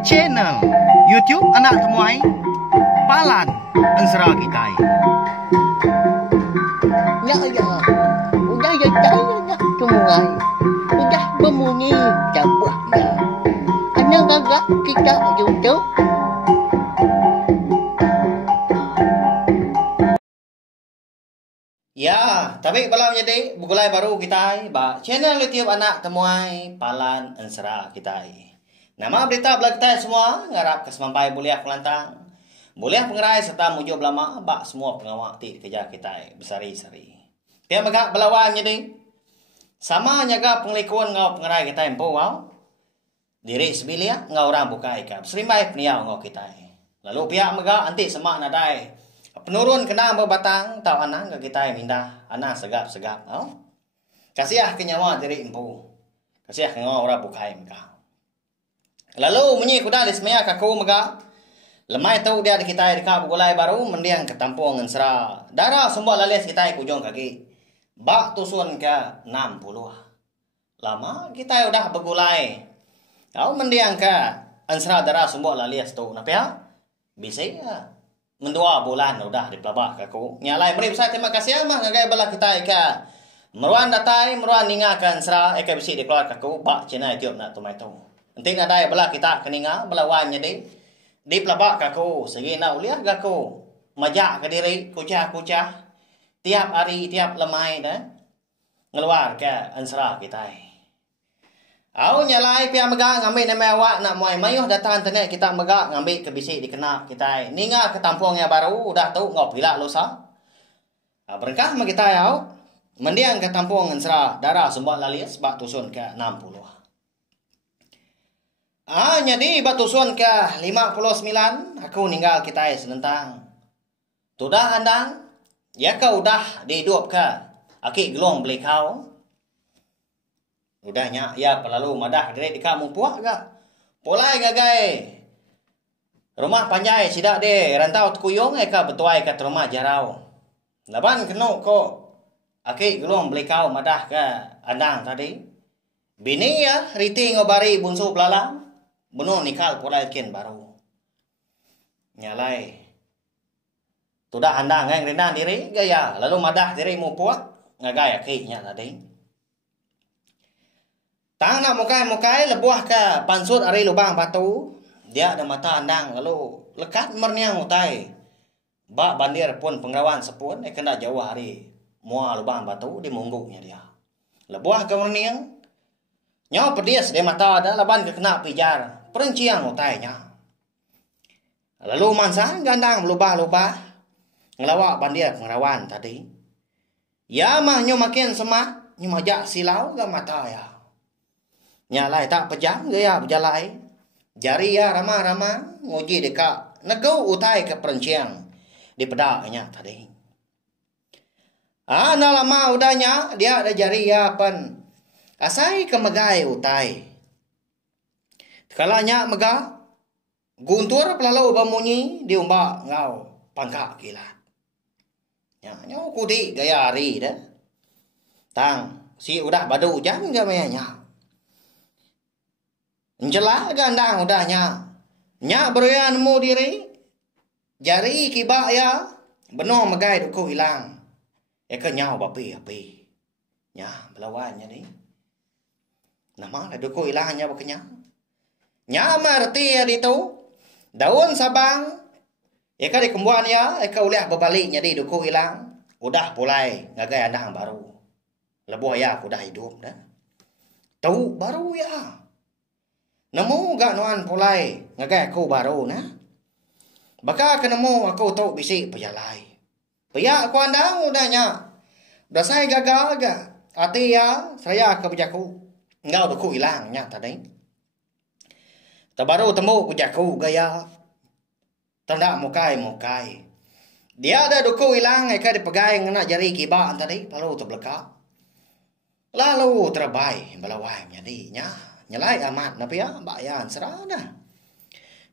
Channel YouTube anak temuai Palan Ansara Kitai. Ya ya, udah ya saya temuai, udah berbunyi cabutnya. Anak gagak kita YouTube. Ya, tapi malam jadi begulai baru kita ba channel YouTube anak temuai Palan Ansara Kitai. Nama berita belah kita semua ngarap kesemampai boleh kelantang. Boleh pengerai serta mujuk belama bak semua pengawak ti kerja kita besari-sari. Dia megak belawan jadi sama nyaga penglikuan ngau pengerai kita empo wow. Diri sebilia ngau orang buka ika serimbai peniau ngau kita. Lalu pihak megak anti semak nadai. Penurun kena berbatang tau anang ke kita mindah anang segap-segap au. Kasiah kenyawa diri empo. Kasiah ngau orang buka ika. Lalu menyi kuda di semaya kaku mega lemai tu dia di kita dekat begulai baru mendiang ke tampung Ansara. Darah semua lalis kita kujung kaki. Bak tusun ke 60. Lama kita udah begulai. Kau mendiang ke Ansara darah semua lalis tu. Napa ya? Bisa ya. Mendua bulan udah di pelabak kaku. Nyalai beri besar terima kasih mah ngagai bala kita ke. Meruan datai, meruan ningakan Ansara eka bisi di keluar kaku bak Cina tiup nak tumai tu. Nanti nadai bala kita keninga belawan jadi di pelabak kaku segi nak uliah kaku majak ke diri kucah-kucah tiap hari tiap lemai dah ngeluar ke Ansara kita. Au nyalai pia megak ngambil nama awak nak muai mayuh datang internet kita megak ngambil ke bisik dikena kita. Ninga ke tampungnya baru udah tahu ngau pilak lusa. Berkah ma kita au mendiang ke tampung Ansara darah semua lalis bak tusun ke 60. Jadi batusun ke 59 aku ninggal kita senentang. Tudah andang ya kau udah dihidup ke aki gelong beli kau. Udahnya ya pelalu madah dari di kamu puak ga. Polai gagai. Rumah panjai sidak de rantau tukuyung ka betuai ke rumah jarau. Laban keno ko aki gelong beli kau madah ke andang tadi. Bini ya riti ngobari bunsu pelalang. Bunuh nikal pulai kian baru. Nyalai. Tudah andang ngang renan diri gaya. Lalu madah diri mu puak. Ngagaya kiknya tadi. Tang nak mukai-mukai lebuah ke pansut ari lubang batu. Dia ada mata andang lalu lekat merniang utai. Bak bandir pun pengrawan sepun. Kena jauh hari. Mua lubang batu di mungguknya dia. Lebuah ke merniang. Nyaw pedias dia mata ada laban ke kena pijar. Perenciang utainya. Lalu mansa gandang lubah-lubah. Ngelawak bandir pengerawan tadi. Ya mah nyo makin semak. Nyo majak silau ke mata ya. Nyalai tak pejam gaya berjalai. Jari ya ramah-ramah. Nguji dekat. Negau utai ke perenciang. Di pedaknya tadi. Nah lama udahnya. Dia ada jari ya pen. Asai ke megai utai. Kalanya mega guntur pelalau bamunyi diumbak ngau pangkak kilat. Ya nyau kudi gaya hari dah. Tang si udah badu jam ga mayanya. Njela gandang udahnya. Nya beroyan mu diri. Jari kibak ya beno megai duku hilang. Eka nyau bapi-api. Nya belawannya ni. Nama ada duku hilangnya bakanya. Nyamar tia itu daun sabang eka di kembuan ya eka uliah berbaliknya di duku hilang udah mulai ngagai andang baru lebuh ya aku dah hidup dah tahu baru ya nemu gak nuan pulai ngagai aku baru nah baka kenemu aku tahu bisi pejalai pia aku andang udahnya udah saya gagal gak ati ya saya kebijaku enggak duku hilangnya tadi. Baru temu kujaku gaya. Tanda mukai-mukai. Dia ada duku hilang. Eka dipegai ngena jari kibak tadi. Lalu terbelakang. Lalu terbaik. Belawai jadi. Nyalai amat. Tapi ya. Bayan serana.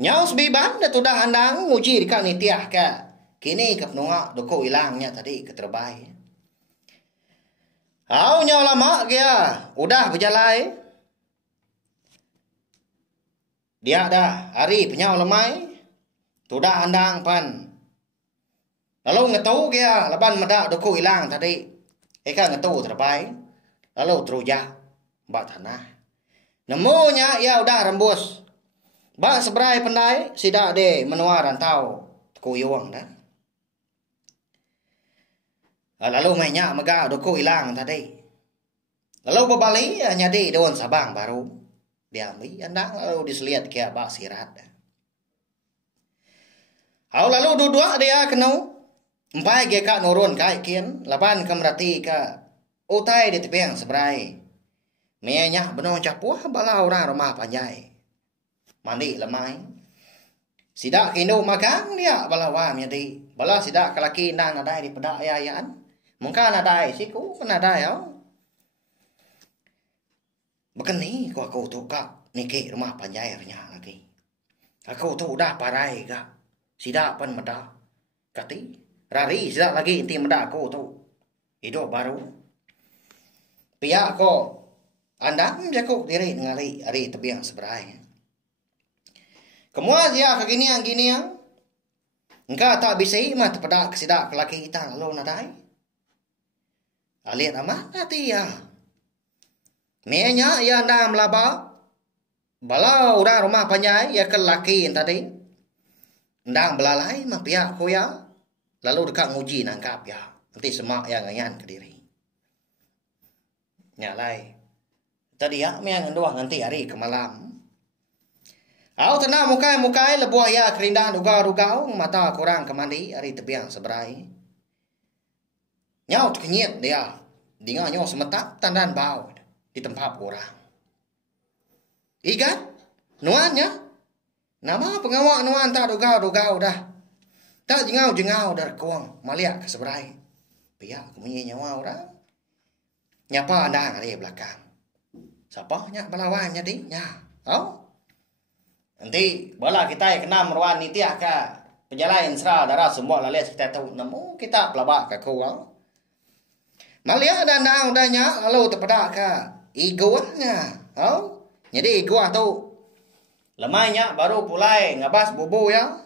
Nyau sebiban. Dia tudah andang. Uji dekat nitiah ke. Kini ke penungak duku hilangnya tadi. Keterbaik. Au nyau lama gaya. Udah berjalai. Dia dah hari penyau lemai. Tudah andang pan. Lalu ngetu kia laban medak doku hilang tadi. Eka ngetu terbaik. Lalu teruja bak tanah. Nemunya ia udah rembus. Bak seberai pendai sidak de menua rantau kuyuang dah. Lalu mainnya mega doku hilang tadi. Lalu berbalik nyadi daun sabang baru. Diambil andang lalu diselihat kia bak sirat. Lalu dua-dua dia kena empai ge ka nurun kai kian laban kamrati ka utai di tepiang seberai. Menya benon capuah bala orang rumah panjai. Mandi lemai. Sidak kinu magang dia bala wa nyadi. Bala sidak kalaki nang nadai di pedak ayaan. Mungkin nadai siku nadai au. Bekeni ko aku tu ka niki rumah panjai renya lagi. Aku tu udah parai ka. Sidak pan meda. Kati rari sidak lagi inti meda aku tu. Hidup baru. Pihak ko andam jakuk diri ngali ari tebiang seberai. Kemua dia keginian-ginian. Engkau tak bisa mah tepedak sidak laki kita lalu nadai. Aliat amat nanti ya. Menya ya andam laba. Balau udah rumah panjai ya ke laki tadi. Ndang belalai mah pihak ko ya. Lalu dekat nguji nangkap ya. Nanti semak yang ngayan ke diri. Nyalai. Tadi ya yang ngenduah nanti hari ke malam. Au tenang mukai lebuah ya kerindang dugau mata kurang kemandi hari tebiang seberai. Nyau kenyit dia. Dengar nyau semetak tandan bau di tempat orang. Ikan nuannya. Nama pengawak nuan tak dugau dah. Tak jengau dari kuang maliak ke seberai. Pihak kemunyi nyawa orang. Nyapa andang dari belakang. Siapa nyak balawan jadi nya. Oh. Nanti bala kita kena meruan niti ka penjalain serah darah semua lalis kita tahu nemu kita pelabak ke kuang. Maliak dandang udahnya lalu terpedak ka iguanya. Oh. Jadi iguah tu lemainya baru pulai ngabas bubu ya.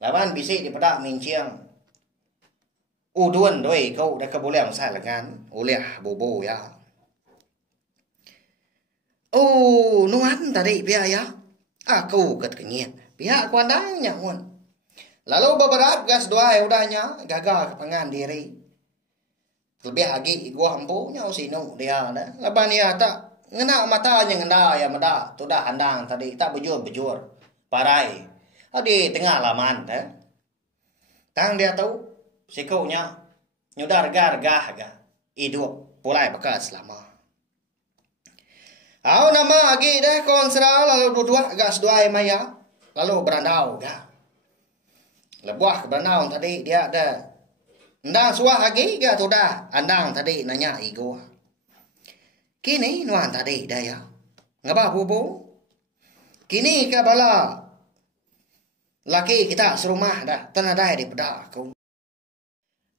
Laban bisik di pedak minciang. Uduan doi kau dah keboleh masai lengan. Uliah bubu ya. Oh, nuan tadi pihak ya. Aku ketenyit. Pihak ku andangnya pun. Lalu beberapa gas doa udahnya gagal kepengan diri. Lebih lagi gua ampunya usinu dia dah. Laban ya tak ngena matanya ngenda ya meda tu dah handang tadi tak bujur parai di tengah laman dah tang dia tahu sikunya nyudar gargah ga hidup pulai bekas lama au nama agi dah konsra lalu dua gas dua maya lalu berandau ga lebuah berandau tadi dia ada ndang suah agi ga tu dah andang tadi nanya igo. Kini nuan tadi daya. Ngapa bubu? Kini ke bala. Laki kita serumah dah. Tanadai di pedak aku.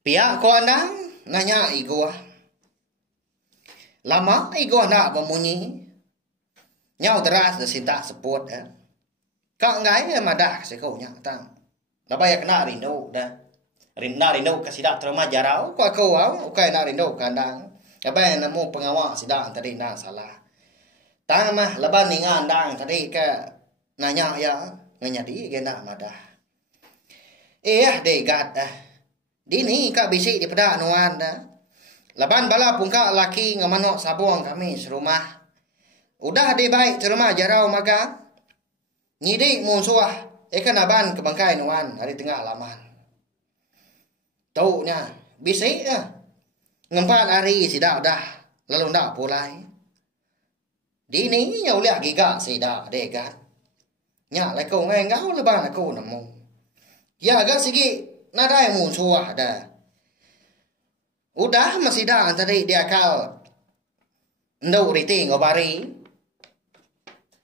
Pihak ko andang nanya igo. Lama igo nak bemunyi. Nyau teras sinta seput dah. Kak ngai madah sekaunya tang. Labaya kena rindu dah. Rindu kasidak terima jarau. Ko aku ukai nak rindu kandang. Apa yang namu pengawak sidang tadi nak salah. Tang mah leban ningan dang tadi ke nanya ya nganyadi ge nak madah. Degat dah. Dini ka bisik di pedak nuan dah. Leban bala pungka laki ngamanok sabuang kami serumah. Udah di baik terima jarau maga. Nyidik musuah ikan aban ke bangkai nuan hari tengah laman. Taunya bisik dah. Ngempat hari sidak dah. Lalu ndak pulai. Dini nyau liak giga sidak dekat. Nyak lai kau ngai ngau leban aku nemu. Ya agak sigi nadai musuh dah. Udah masih dah tadi dia kal. Ndau riti ngobari.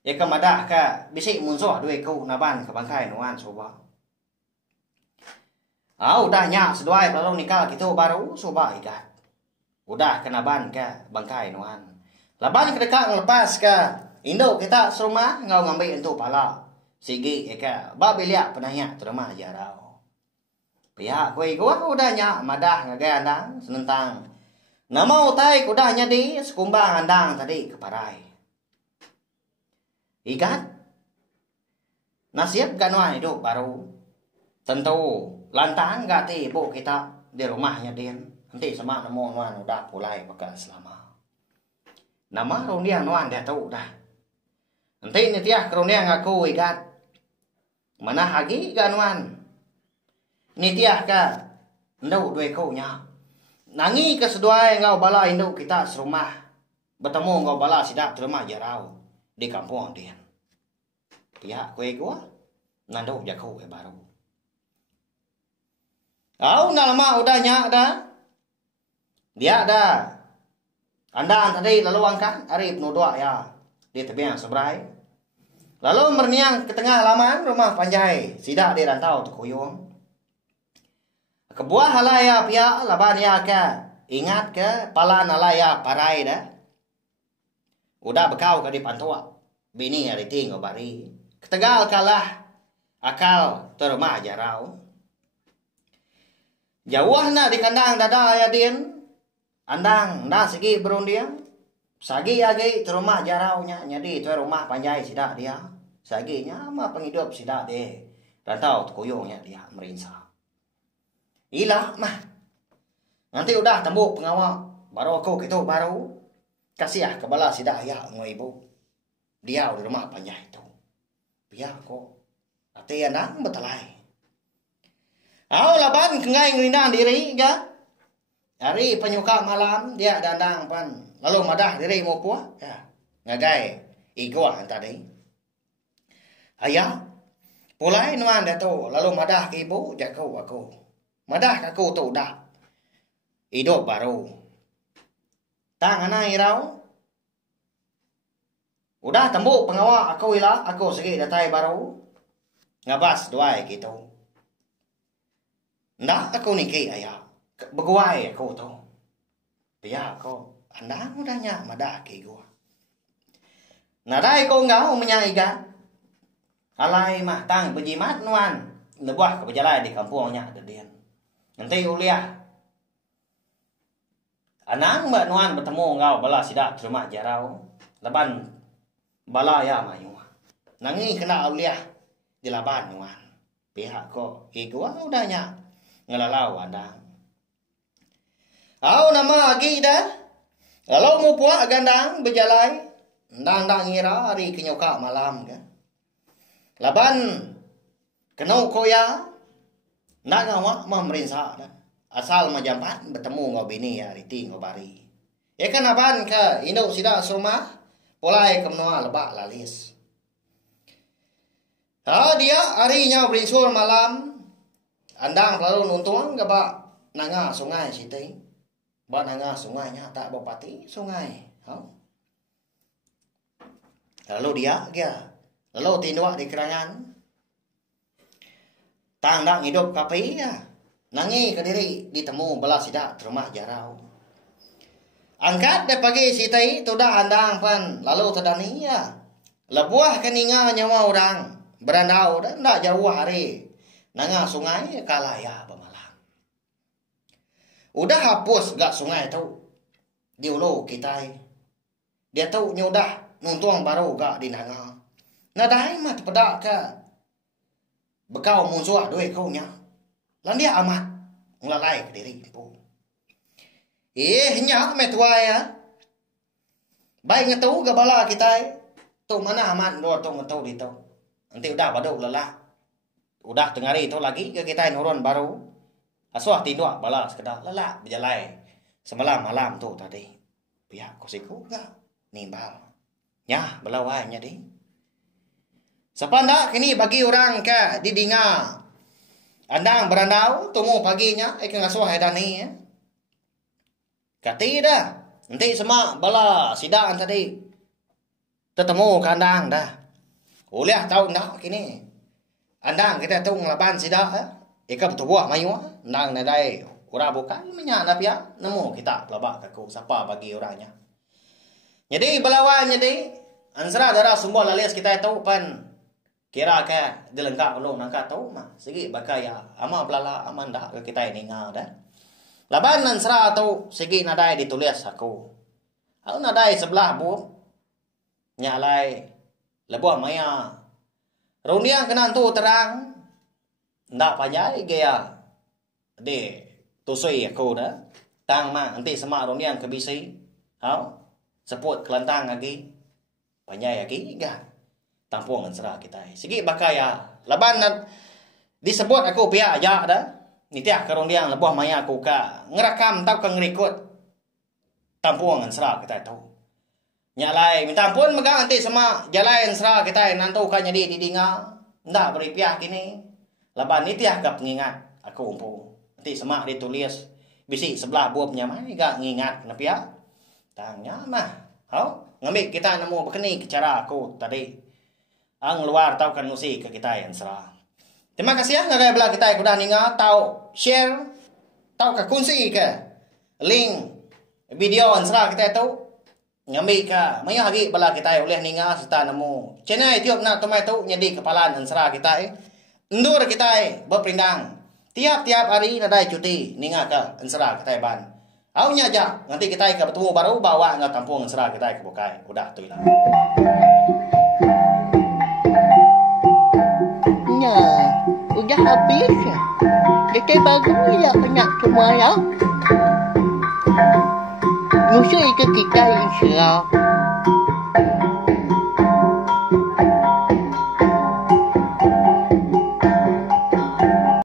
Ya kamadah ka bisik musuh duit kau naban ke bangkai nuan soba. Udah nyak seduai lalu nikah gitu baru soba ikat. Udah kena ban ke bangkai nuan. Laban kedekat ngelepas ke Induk kita serumah ngau ngambil untuk pala. Sigi eka babilia penanya terima jarau. Pihak kue gua udahnya madah ngagai andang senentang. Nama utai kudahnya di sekumbang andang tadi keparai. Ikat nasib ganuan hidup baru. Tentu lantang gati ibu kita di rumahnya din. Nanti sama namo nuan udah pulai bakal selama. Nama runia nuan dia tahu dah. Nanti nitiah kerunia ngaku ikat. Mana hagi ganuan. Nitiah ka ndau dua kau nya. Nangi keseduai ngau bala induk kita serumah. Bertemu ngau bala sidak terima jarau di kampung dia. Pihak kue gua nandau jakau baru. Au nalama udahnya dah. Dia dah. Anda tadi lalu angkat arif nudua ya di tebiang sebrai. Lalu merniang ke tengah halaman rumah Panjai. Sidak di rantau tu kuyung. Kebuah halaya pihak laban ya ke. Ingat ke pala nalaya parai dah. Udah bekau ke di pantua. Bini hari tinggal bari. Ketegal kalah. Akal terumah jarau. Jauh na di kandang dada ya din. Andang dah segi berundiang. Sagi agi terumah jaraunya. Jadi tu rumah Panjai sidak dia. Saginya mah penghidup sidak dia. Rantau kuyungnya dia merinsa. Ilah mah. Nanti udah tembuk pengawal. Baru aku gitu baru. Kasih ke bala sidak ya ngoi ibu. Dia di rumah Panjai itu. Biar kok. Ati andang betalai. Au laban kengai ngerindang diri ya. Hari penyuka malam dia dandang pan. Lalu madah diri mau puah. Ya. Ngagai. Igwa tadi. Ayah. Pulai nuan dia tu. Lalu madah ke ibu. Jakau aku. Madah aku tu dah. Hidup baru. Tang anai rau. Udah tembuk pengawal aku ilah. Aku segi datai baru. Ngabas doai gitu. Ndak aku niki ayah. Beguai aku tu. Biar aku. Anda udahnya madah ke gua. Nadai ko ngau menyaiga. Alai mah tang berjimat nuan. Lebuah ke berjalan di kampungnya dedian. Nanti uliah. Anang mbak nuan bertemu ngau bala sidak terima jarau. Leban bala ya mayu. Nangi kena uliah di laban nuan. Pihak ko gua udahnya ngelalau andang. Au nama lagi dah. Lalu mu puak gandang berjalan. Ndang ngira hari kenyoka malam kan. Laban kenau koya. Ndak ngawak mah merinsa dah. Asal majampat bertemu ngau bini ya riti ngau bari. Ya kan aban ke induk sida rumah. Polai ke menua lebak lalis. Dia harinya berinsur malam. Andang lalu nuntung gaba nanga sungai situ. Ba nanga sungainya tak bopati sungai. Lalu dia. Lalu tinduk di kerangan. Tandang hidup kapi ya. Nangi ke diri ditemu belas sidak terumah jarau. Angkat deh pagi situ tu dah andang pan. Lalu terdani ya. Lebuah keninga nyawa orang. Berandau dah ndak jauh hari. Nanga sungai kalaya bemalam. Udah hapus gak sungai tu. Di ulu kita. Dia tahu nyudah nuntuang baru gak di nanga. Nadai mat pedak ke. Bekau musuh doi kau nya. Lan dia amat. Ngelalai ke diri. Nya metua ya. Baik ngetau gak bala kita. Tu mana amat dua tu ngetau di tu. Nanti udah baduk lelah. Udah tengari itu lagi ke kita nurun baru. Asuah tinduk bala sekedar lelah berjalan. Semalam malam tu tadi. Pihak kosiku enggak nimbal. Nyah belawanya di. Sepanda kini bagi orang ke didinga. Andang berandau tunggu paginya ikan asuah edani ya. Kati dah. Nanti semua bala sidang tadi. Tetemu kandang dah. Uliah tahu ndak kini. Andang kita tu ngelaban sidak eh. Ika betul buah mayu nang nadai ura bukan menya napia nemu kita pelabak kaku siapa bagi orangnya. Jadi belawan jadi ansra darah semua lalias kita tahu pan kira ke dilengkap ulung nangka tahu mah segi bakaya ama belala amanda ke kita ini ngada laban ansra tahu segi nadai ditulis aku nadai sebelah bu nyalai lebuh maya runiang kena tu terang ndak panyai gaya de tusui aku dah tang ma nanti semak runiang kebisi hau seput kelantang lagi panyai lagi ga tampung ansra kita segi bakaya laban disebut aku pihak aja dah nitiah keruniang lebuh maya aku ka ngerakam tau ka ngerikut tampung ansra kita tahu nyalai minta ampun megang nanti sama jalan ansra kita nantu kan jadi didinga ndak beri pihak kini laban nitiah ka pengingat aku umpung nanti semak ditulis bisi sebelah buah nyamai gak ngingat kenapa ya tanya mah hau ngambil kita nemu begini cara aku tadi ang luar tahu kan nusi ke kita ansra terima kasih ya dari belah kita udah ninga tahu share tahu ke kunci ke link video ansra kita tahu ngambil ke maya lagi belah kita oleh ninga serta nemu channel YouTube nak tomai tu nyedi kepalaan ansra kita endur kita berperindang tiap-tiap hari nadai cuti ninga ke ansra kita ban aunya aja nanti kita ke bertemu baru bawa ke kampung ansra kita ke Bokai udah tu lah Nah, udah habis ya. Kita baru ya banyak semua ya. Nusul ke kita insya Allah.